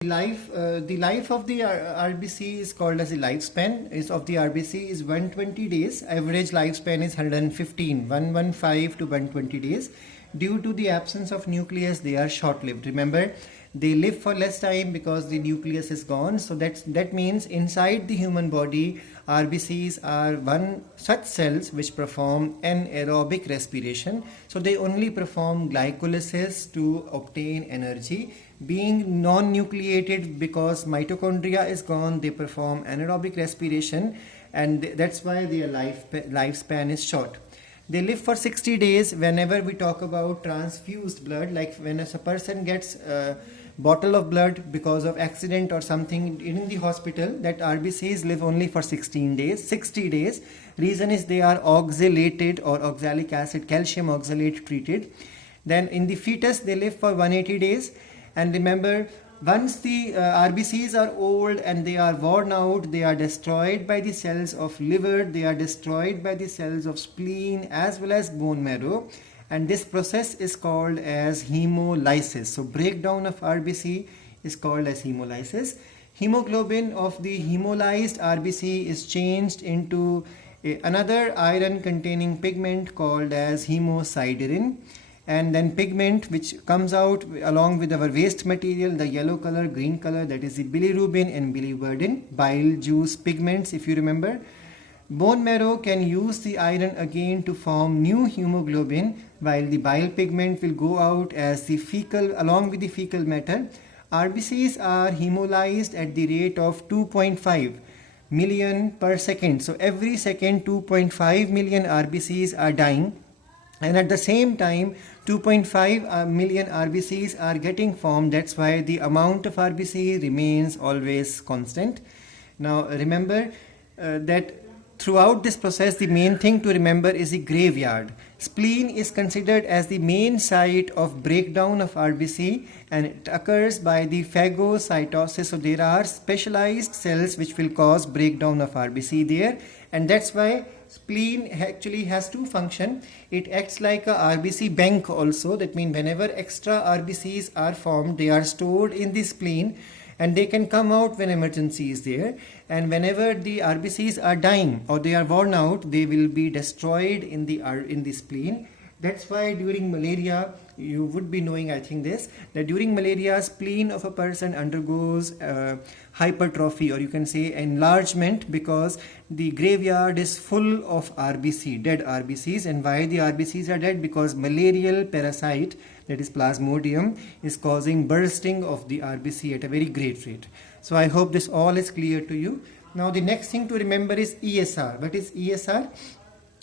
The life of the RBC is called as the lifespan is of the RBC is 120 days. Average lifespan is 115 to 120 days. Due to the absence of nucleus, they are short-lived. Remember, they live for less time because the nucleus is gone. So that means inside the human body, RBCs are one such cells which perform anaerobic respiration. So they only perform glycolysis to obtain energy. Being non-nucleated, because mitochondria is gone, they perform anaerobic respiration, and that's why their lifespan is short. They live for 60 days. Whenever we talk about transfused blood, like when a person gets a bottle of blood because of accident or something in the hospital, that RBCs live only for 16 days, 60 days. Reason is they are oxalated or oxalic acid, calcium oxalate treated. Then in the fetus, they live for 180 days. And remember, once the RBCs are old and they are worn out, they are destroyed by the cells of liver, they are destroyed by the cells of spleen as well as bone marrow. And this process is called as hemolysis. So breakdown of RBC is called as hemolysis. Hemoglobin of the hemolyzed RBC is changed into another iron containing pigment called as hemosiderin. And then pigment which comes out along with our waste material, the yellow color, green color, that is the bilirubin and biliverdin, bile juice pigments, if you remember. Bone marrow can use the iron again to form new hemoglobin, while the bile pigment will go out as the fecal, along with the fecal matter. RBCs are hemolyzed at the rate of 2.5 million per second. So every second 2.5 million RBCs are dying. And at the same time, 2.5 million RBCs are getting formed. That's why the amount of RBC remains always constant. Now remember that throughout this process, the main thing to remember is the graveyard. Spleen is considered as the main site of breakdown of RBC, and it occurs by the phagocytosis. So there are specialized cells which will cause breakdown of RBC there, and that's why spleen actually has two functions. It acts like a RBC bank also. That means whenever extra RBCs are formed, they are stored in the spleen and they can come out when emergency is there. And whenever the RBCs are dying or they are worn out, they will be destroyed in the spleen. That's why during malaria, you would be knowing, I think this, that during malaria, spleen of a person undergoes hypertrophy, or you can say enlargement, because the graveyard is full of RBC, dead RBCs. And why the RBCs are dead? Because malarial parasite, that is Plasmodium, is causing bursting of the RBC at a very great rate. So I hope this all is clear to you. Now the next thing to remember is ESR. What is ESR?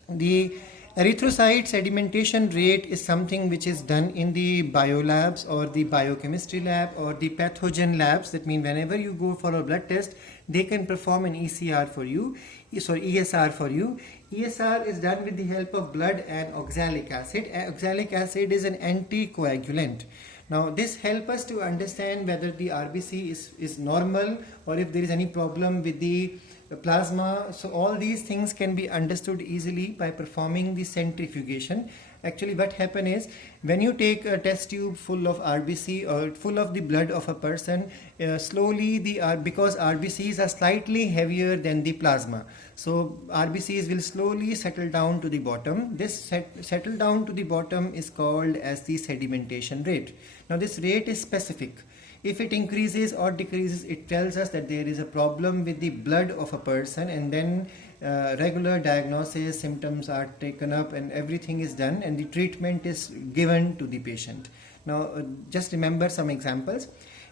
The erythrocyte sedimentation rate is something which is done in the biolabs or the biochemistry lab or the pathogen labs. That means whenever you go for a blood test, they can perform an ESR for you. ESR is done with the help of blood and oxalic acid. Oxalic acid is an anticoagulant. Now this helps us to understand whether the RBC is normal or if there is any problem with the plasma. So all these things can be understood easily by performing the centrifugation. Actually what happens is, when you take a test tube full of RBC or full of the blood of a person, slowly because RBCs are slightly heavier than the plasma, so RBCs will slowly settle down to the bottom. This settle down to the bottom is called as the sedimentation rate. Now this rate is specific. If it increases or decreases, it tells us that there is a problem with the blood of a person, and then regular diagnosis, symptoms are taken up and everything is done and the treatment is given to the patient. Now just remember some examples.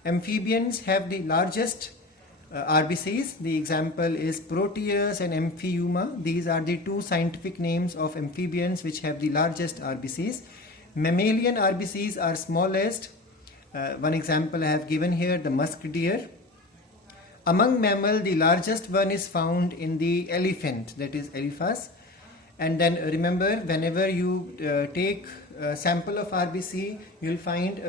Amphibians have the largest RBCs. The example is Proteus and Amphiuma. These are the two scientific names of amphibians which have the largest RBCs. Mammalian RBCs are smallest. One example I have given here, the musk deer. Among mammal, the largest one is found in the elephant, that is Elephas. And then remember, whenever you take a sample of RBC, you will find,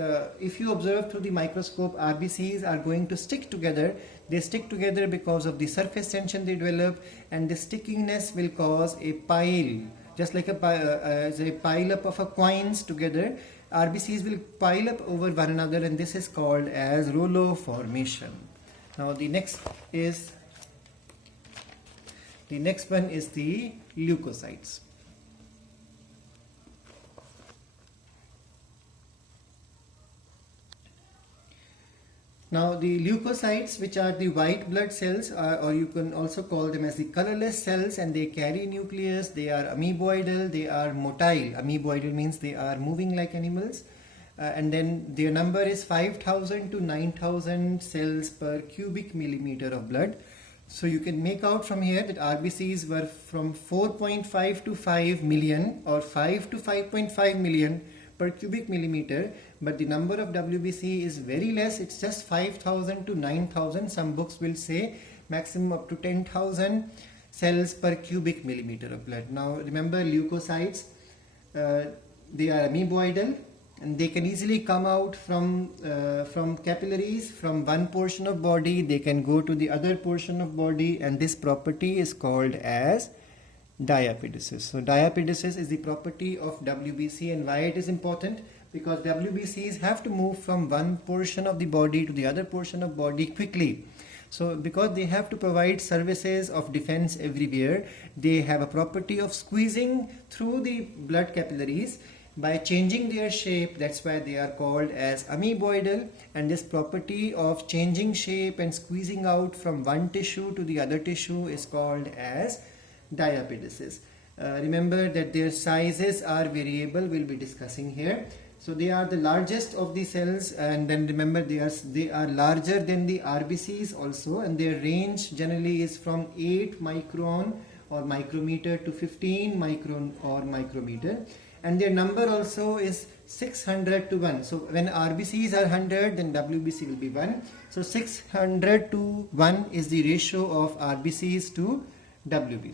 if you observe through the microscope, RBCs are going to stick together. They stick together because of the surface tension they develop, and the stickiness will cause a pile, just like a pile up of coins together. RBCs will pile up over one another, and this is called as rouleau formation. Now the next one is the leukocytes. Now the leukocytes, which are the white blood cells, or you can also call them as the colorless cells, and they carry nucleus. They are amoeboidal, they are motile. Amoeboidal means they are moving like animals, and then their number is 5,000 to 9,000 cells per cubic millimeter of blood. So you can make out from here that RBCs were from 4.5 to 5 million or 5 to 5.5 million per cubic millimeter, but the number of WBC is very less. It's just 5,000 to 9,000. Some books will say maximum up to 10,000 cells per cubic millimeter of blood. Now remember, leukocytes, they are amoeboidal, and they can easily come out from capillaries. From one portion of body they can go to the other portion of body, and this property is called as diapedesis. So diapedesis is the property of WBC, and why it is important? Because WBCs have to move from one portion of the body to the other portion of body quickly. So because they have to provide services of defense everywhere, they have a property of squeezing through the blood capillaries by changing their shape. That's why they are called as amoeboidal, and this property of changing shape and squeezing out from one tissue to the other tissue is called as diapedesis. Remember that their sizes are variable. We'll be discussing here. So they are the largest of the cells, and then remember they are larger than the RBCs also, and their range generally is from 8 micron or micrometer to 15 micron or micrometer, and their number also is 600 to 1. So when RBCs are 100, then WBC will be 1. So 600 to 1 is the ratio of RBCs to WBC.